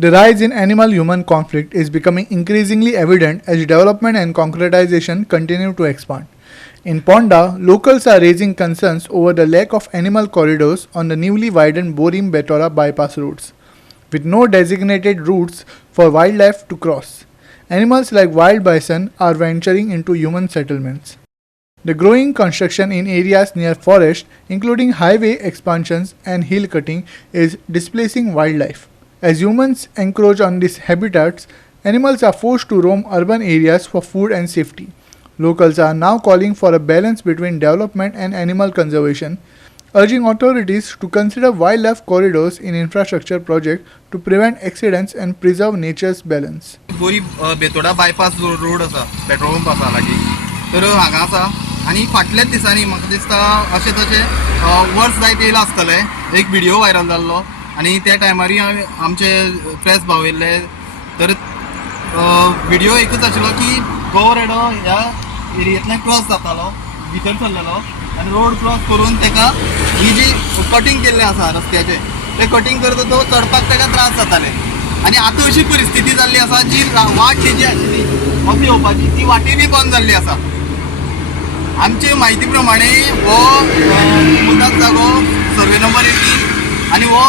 The rise in animal-human conflict is becoming increasingly evident as development and concretization continue to expand. In Ponda, locals are raising concerns over the lack of animal corridors on the newly widened Borim-Betora bypass roads, with no designated routes for wildlife to cross. Animals like wild bison are venturing into human settlements. The growing construction in areas near forest, including highway expansions and hill cutting, is displacing wildlife. As humans encroach on these habitats, animals are forced to roam urban areas for food and safety. Locals are now calling for a balance between development and animal conservation, urging authorities to consider wildlife corridors in infrastructure projects to prevent accidents and preserve nature's balance. बोरी Betora bypass road आसा petrol pump आसा लागीं तर हांगा आसा आनी फाटल्याच दिसांनी म्हाका दिसता अशें तशें वर्स जायत येयला आसतले एक व्हिडिओ व्हायरल जाल्लो आनी त्या टायमारूय आमचे प्रेस भाव येयल्ले तर व्हिडिओ एकूच आशिल्लो की गोवरेडो ह्या एरियेंतल्यान क्रॉस जातालो भितर सरलेलो आनी रोड क्रॉस करून ताका ही जी कटींग केल्लें आसा रस्त्याचें तें कटींग करता तो चडपाक ताका त्रास जाताले आनी आतां अशी परिस्थिती जाल्ली आसा जी वाट तेजी आशिल्ली वच येवपाची ती वाटय बी बंद जाल्ली आसा. आमचे म्हायती प्रमाणे हो मुद्दाम जागो सर्वे नंबर 18 आनी हो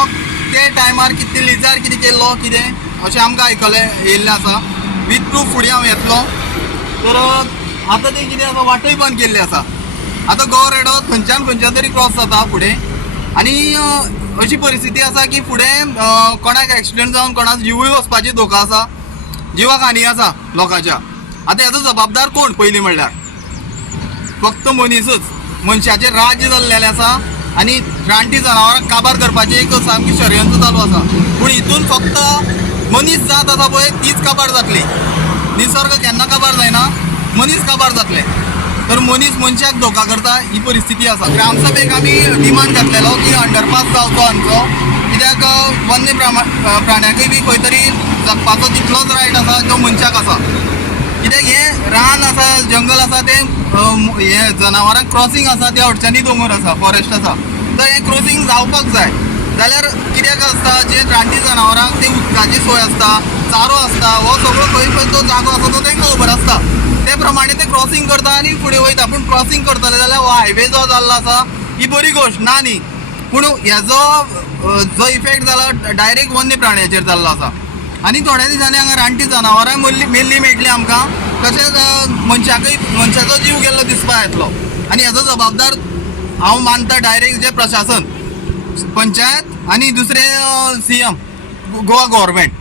ते टायमार कितें लिजार कितें केल्लो कितें अशें आमकां आयकलें येयल्लें आसा. वीथ प्रूफ फुडें हांव येतलो तर आतां तें कितें आसा वाटय बंद केल्ली आसा. आतां गोवरेडो खंयच्यान खंयच्यान तरी क्रॉस जाता फुडें आनी अशी परिस्थिती आसा की फुडें कोणाक एक्सिडेंट जावन कोणाक जिवूय वचपाची धोका आसा, जिवाक हानी आसा लोकांच्या. आतां हेजो जबाबदार कोण पयलीं म्हणल्यार फक्त मनीसच. मनशाचेर राज्य जाल्लेलें आसा आनी रानटी जनावरांक काबार करपाची एक सामकी षडयंत्र चालू आसा. पूण हितून फक्त मनीस जात आसा पळय तीच काबार जातली. निसर्ग केन्ना काबार जायना, मनीस काबार जातले. तर मनीस मनशाक धोका करता ही परिस्थिती आसा. ग्रामसभेक आमी डिमांड घातलेलो की अंडरपास जावचो आमचो कित्याक वन्य प्राण्यांकूय बी खंय तरी जगपाचो तितलोच रायट आसा जो मनशाक आसा. कित्याक हें रान आसा जंगल आसा तें हे जनावरांक क्रॉसींग आसा ते अडचणी दोंगर आसा फॉरेस्ट आसा तर हें क्रॉसींग जावपाक जाय. जाल्यार कित्याक आसता जे रानटी जनावरांक ते उदकाची सोय आसता, चारो आसता, हो सगळो खंय खंय तो जागो आसा तो तांकां खबर आसता. ते प्रमाणे ते क्रॉसींग करता आनी फुडें वयता. पूण क्रॉसींग करतले जाल्यार हो हायवे जो जाल्लो आसा ही बरी गोश्ट ना न्ही. पूण हेजो जो इफेक्ट जाला डायरेक्ट वन्य प्राण्याचेर जाल्लो आसा आनी थोड्या दिसांनी हांगा रानटी जनावरां मेल्ली मेळटली आमकां. तशेंच मनशाचो जीव गेल्लो दिसपा येतलो आनी हेजो जबाबदार हांव मानता डायरेक्ट जे प्रशासन, पंचायत आनी दुसरे CM गोवा गव्हर्मेंट.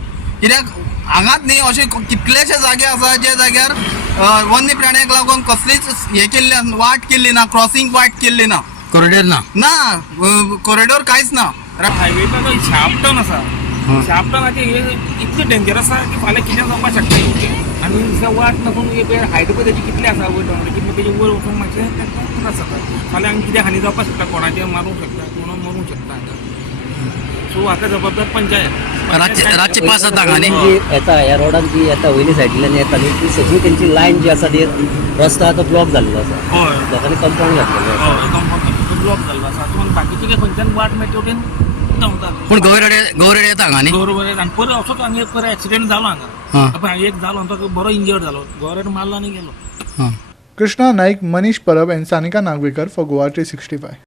कित्याक हांगाच न्ही अशे कितलेशे जागे आसा जे जाग्यार वन्य प्राण्यांक लागून कसलीच हे केल्ली वाट केल्ली ना, क्रॉसींग वाट केल्ली ना, कॉरिडॉर ना कॉरिडॉर कांयच ना. हायवेचा जो शार्प टर्न आसा शार्प टर्नाचे इतलें डेंजरस आसा की फाल्यां कितें जावपाक शकता येवचें आनी दुसऱ्या वाट नासून हायट पळय तेजी कितली आसा वयर की तेजे वयर वचूंक मातशें तांकां त्रास जाता. फाल्यां आनी कितें हानी जावपाक शकता, कोणाचें मारूंक शकता, कोण मरूंक शकता. सो हाका जबाबदार पंचायत रातचे पास जाता हांगा न्ही. जी येता ह्या रोडान जी येता वयली सायडीतल्यान येता न्ही ती सगळी तेंची लायन जी आसा ती रस्तो आतां ब्लॉक जाल्लो आसा. हय लोकांनी कंपाऊंड घातलेलें आसा. कंपाऊंड ब्लॉक जाल्लो आसा. पूण बाकीचे काय खंयच्यान वाट मेळटा वटेन धांवता. पूण गवरेडे येता हांगा न्ही. बरोबर आनी परत असोच हांगा एक एक्सिडेंट जालो हांगा. आपण एक जालो तो बरो इंजर्ड जालो. गव्हर्मेंट मारलो आनी गेलो. Krishna Naik, Manish Parab and Sanika Nagwekar for Goa 365.